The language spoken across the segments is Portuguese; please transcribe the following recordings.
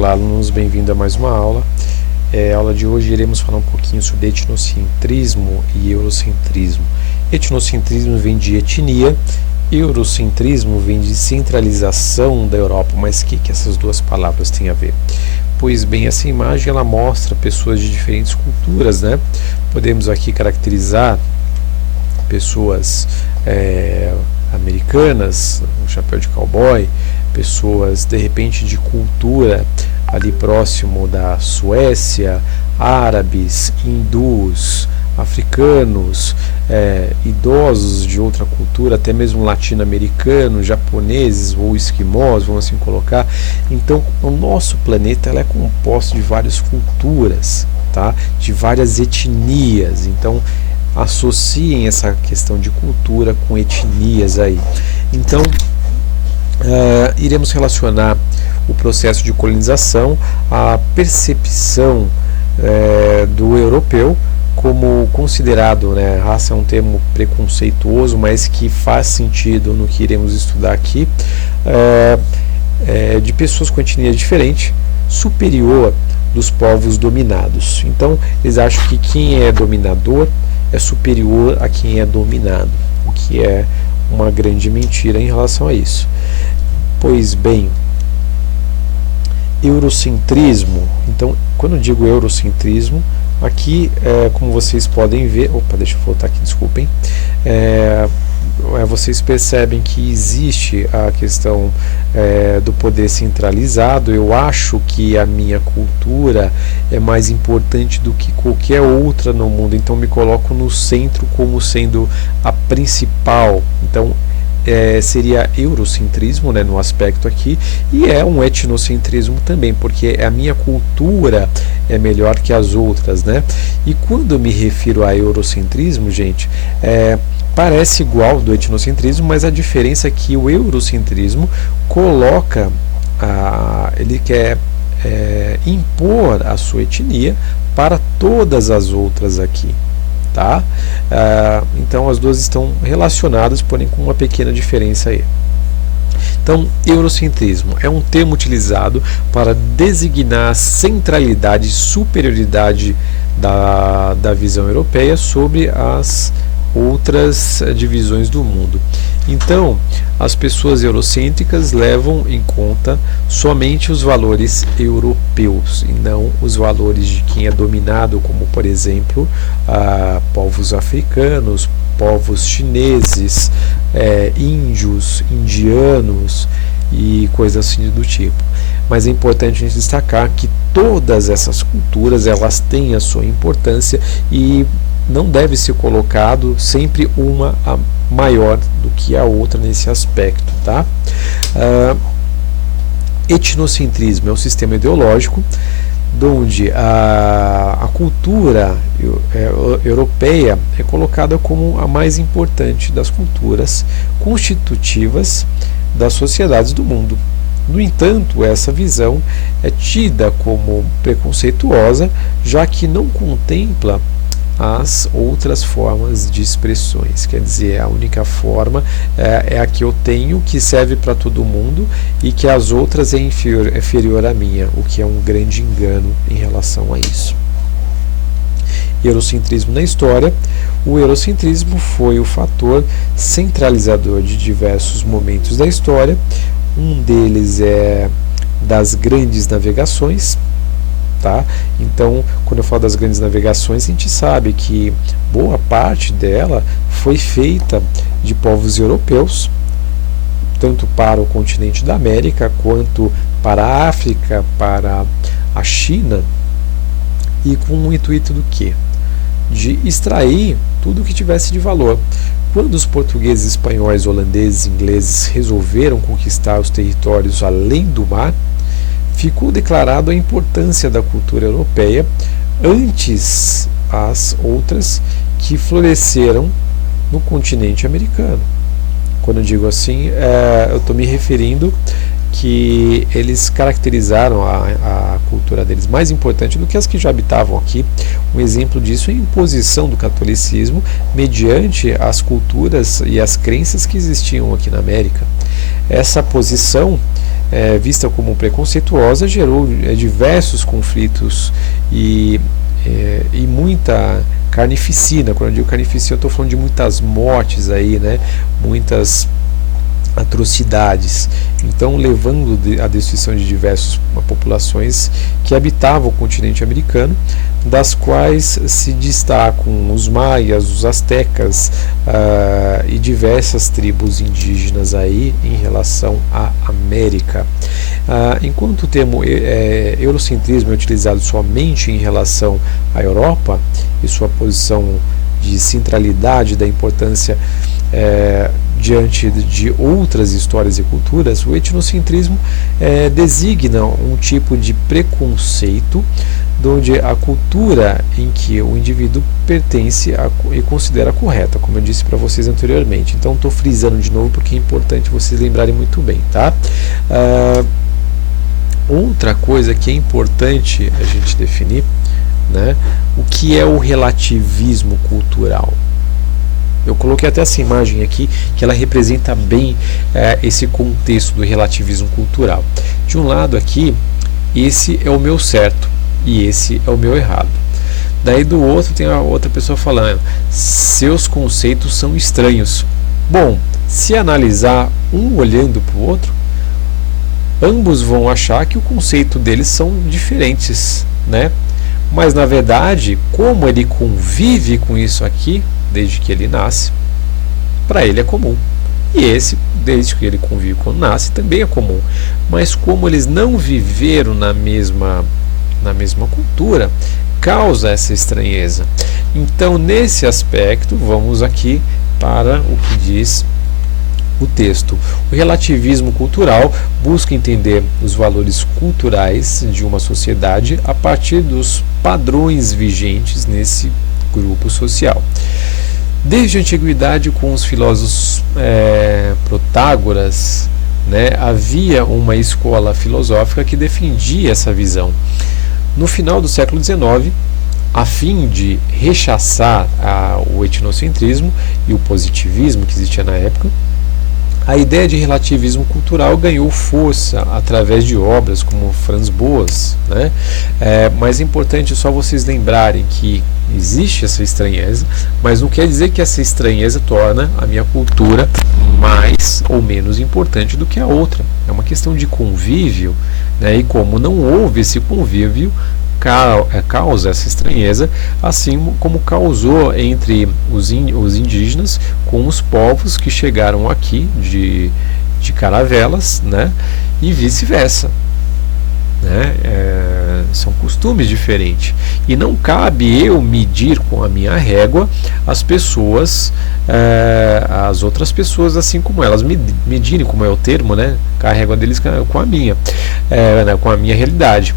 Olá, alunos, bem-vindo a mais uma aula. A aula de hoje iremos falar um pouquinho sobre etnocentrismo e eurocentrismo. Etnocentrismo vem de etnia, eurocentrismo vem de centralização da Europa. Mas o que essas duas palavras têm a ver? Pois bem, essa imagem ela mostra pessoas de diferentes culturas, né? Podemos aqui caracterizar pessoas americanas, um chapéu de cowboy, pessoas de repente de cultura ali próximo da Suécia, árabes, hindus, africanos, idosos de outra cultura, até mesmo latino-americanos, japoneses ou esquimós, vamos assim colocar. Então, o nosso planeta ela é composto de várias culturas, tá? De várias etnias. Então, associem essa questão de cultura com etnias aí. Então, iremos relacionar o processo de colonização à percepção do europeu como considerado, né, raça é um termo preconceituoso, mas que faz sentido no que iremos estudar aqui, de pessoas com etnia diferente, superior dos povos dominados. Então, eles acham que quem é dominador é superior a quem é dominado, o que é uma grande mentira em relação a isso. Pois bem, eurocentrismo. Então, quando eu digo eurocentrismo, aqui, como vocês podem ver, deixa eu voltar aqui, desculpem, vocês percebem que existe a questão do poder centralizado. Eu acho que a minha cultura é mais importante do que qualquer outra no mundo, então me coloco no centro como sendo a principal. Então, seria eurocentrismo, né, no aspecto aqui, e é um etnocentrismo também, porque a minha cultura é melhor que as outras, né? E quando eu me refiro a eurocentrismo, gente, parece igual do etnocentrismo, mas a diferença é que o eurocentrismo coloca, ele quer impor a sua etnia para todas as outras aqui. Tá? Então as duas estão relacionadas, porém com uma pequena diferença aí. Então, eurocentrismo é um termo utilizado para designar a centralidade e superioridade da visão europeia sobre as outras divisões do mundo. Então, as pessoas eurocêntricas levam em conta somente os valores europeus e não os valores de quem é dominado, como por exemplo povos africanos, povos chineses, índios, indianos e coisas assim do tipo. Mas é importante a gente destacar que todas essas culturas elas têm a sua importância e não deve ser colocado sempre uma maior do que a outra nesse aspecto, tá? Etnocentrismo é um sistema ideológico onde a cultura europeia é colocada como a mais importante das culturas constitutivas das sociedades do mundo. No entanto, essa visão é tida como preconceituosa, já que não contempla as outras formas de expressões. Quer dizer, a única forma é a que eu tenho, que serve para todo mundo, e que as outras é inferior à minha, o que é um grande engano em relação a isso. Eurocentrismo na história. O eurocentrismo foi o fator centralizador de diversos momentos da história. Um deles é das grandes navegações. Tá? Então, quando eu falo das grandes navegações, a gente sabe que boa parte dela foi feita de povos europeus, tanto para o continente da América, quanto para a África, para a China, e com o intuito do quê? De extrair tudo que tivesse de valor. Quando os portugueses, espanhóis, holandeses, ingleses resolveram conquistar os territórios além do mar, ficou declarado a importância da cultura europeia antes as outras que floresceram no continente americano. Quando eu digo assim, eu estou me referindo que eles caracterizaram a cultura deles mais importante do que as que já habitavam aqui. Um exemplo disso é a imposição do catolicismo mediante as culturas e as crenças que existiam aqui na América. Essa posição vista como preconceituosa, gerou diversos conflitos e muita carnificina. Quando eu digo carnificina, eu estou falando de muitas mortes aí, né? Muitas atrocidades, então levando à destruição de diversas populações que habitavam o continente americano, das quais se destacam os maias, os astecas e diversas tribos indígenas aí em relação à América. Enquanto o termo eurocentrismo é utilizado somente em relação à Europa e sua posição de centralidade da importância diante de outras histórias e culturas, o etnocentrismo designa um tipo de preconceito onde a cultura em que o indivíduo pertence e considera correta, como eu disse para vocês anteriormente. Então estou frisando de novo porque é importante vocês lembrarem muito bem, tá? Outra coisa que é importante a gente definir, né, o que é o relativismo cultural. Eu coloquei até essa imagem aqui, que ela representa bem esse contexto do relativismo cultural. De um lado aqui, esse é o meu certo e esse é o meu errado. Daí do outro tem a outra pessoa falando, seus conceitos são estranhos. Bom, se analisar um olhando para o outro, ambos vão achar que o conceito deles são diferentes, né? Mas na verdade, como ele convive com isso aqui, desde que ele nasce, para ele é comum. E esse, desde que ele convive quando nasce, também é comum. Mas como eles não viveram na mesma cultura, causa essa estranheza. Então, nesse aspecto, vamos aqui para o que diz o texto. O relativismo cultural busca entender os valores culturais de uma sociedade a partir dos padrões vigentes nesse grupo social. Desde a antiguidade, com os filósofos Protágoras, né, havia uma escola filosófica que defendia essa visão. No final do século XIX, a fim de rechaçar o etnocentrismo e o positivismo que existia na época, a ideia de relativismo cultural ganhou força através de obras como Franz Boas, né? Mas é importante só vocês lembrarem que existe essa estranheza, mas não quer dizer que essa estranheza torna a minha cultura mais ou menos importante do que a outra. É uma questão de convívio, né? E como não houve esse convívio, causa essa estranheza, assim como causou entre os indígenas com os povos que chegaram aqui de caravelas, né? E vice-versa. Né? São costumes diferentes e não cabe eu medir com a minha régua as pessoas, as outras pessoas, assim como elas medirem, como é o termo, né? A régua deles com a minha, com a minha realidade.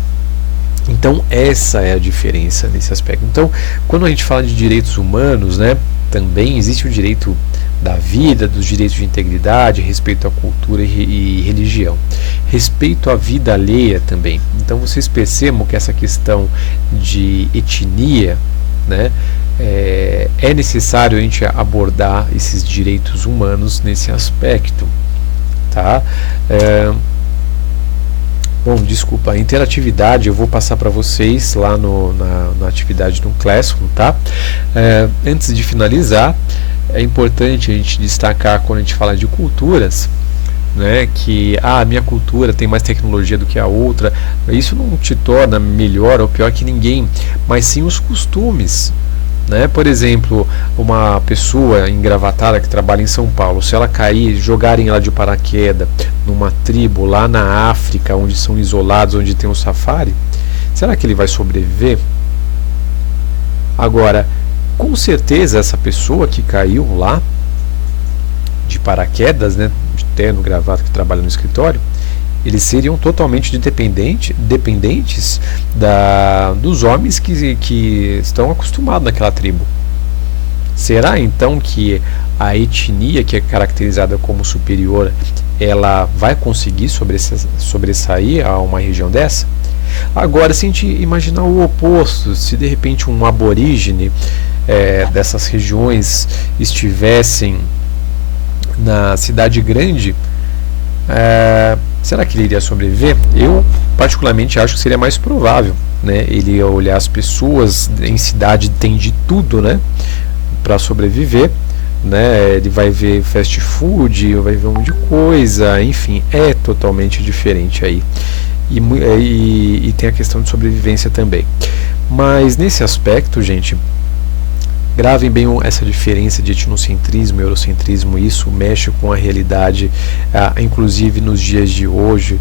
Então essa é a diferença nesse aspecto. Então, quando a gente fala de direitos humanos, né, também existe o direito da vida, dos direitos de integridade, respeito à cultura e religião, respeito à vida alheia também. Então vocês percebam que essa questão de etnia, né, é necessário a gente abordar esses direitos humanos nesse aspecto, tá? Bom, desculpa, a interatividade eu vou passar para vocês lá na atividade no Classroom, tá? Antes de finalizar, é importante a gente destacar quando a gente fala de culturas, né, que a minha cultura tem mais tecnologia do que a outra. Isso não te torna melhor ou pior que ninguém, mas sim os costumes. Né? Por exemplo, uma pessoa engravatada que trabalha em São Paulo, se ela cair, jogarem ela de paraquedas numa tribo lá na África, onde são isolados, onde tem um safari, será que ele vai sobreviver? Agora, com certeza essa pessoa que caiu lá de paraquedas, né, de terno, gravata, que trabalha no escritório, eles seriam totalmente dependentes dos homens que estão acostumados naquela tribo. Será então que a etnia que é caracterizada como superior, ela vai conseguir sobressair a uma região dessa? Agora, se a gente imaginar o oposto, se de repente um aborígene dessas regiões estivessem na cidade grande, Será que ele iria sobreviver? Eu particularmente acho que seria mais provável, né? Ele ia olhar as pessoas em cidade, tem de tudo, né, para sobreviver, né? Ele vai ver fast food, vai ver um monte de coisa, enfim, é totalmente diferente aí. E tem a questão de sobrevivência também. Mas nesse aspecto, gente, gravem bem essa diferença de etnocentrismo e eurocentrismo. Isso mexe com a realidade, inclusive nos dias de hoje,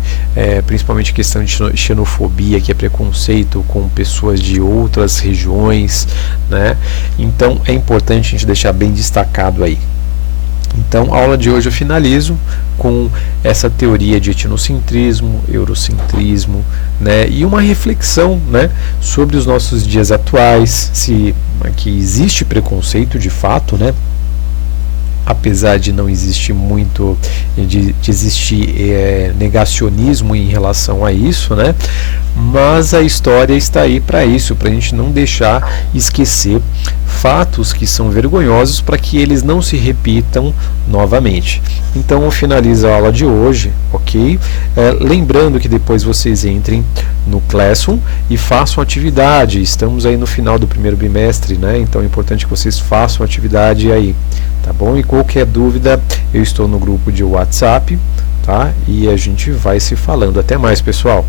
principalmente questão de xenofobia, que é preconceito com pessoas de outras regiões, né? Então é importante a gente deixar bem destacado aí. Então, a aula de hoje eu finalizo com essa teoria de etnocentrismo, eurocentrismo, né, e uma reflexão, né, sobre os nossos dias atuais, se que existe preconceito de fato, né, apesar de não existir muito, de existir negacionismo em relação a isso, né? Mas a história está aí para isso, para a gente não deixar esquecer fatos que são vergonhosos para que eles não se repitam novamente. Então eu finalizo a aula de hoje, ok? Lembrando que depois vocês entrem no Classroom e façam atividade. Estamos aí no final do primeiro bimestre, né? Então é importante que vocês façam atividade aí, tá bom? E qualquer dúvida, eu estou no grupo de WhatsApp, tá? E a gente vai se falando. Até mais, pessoal!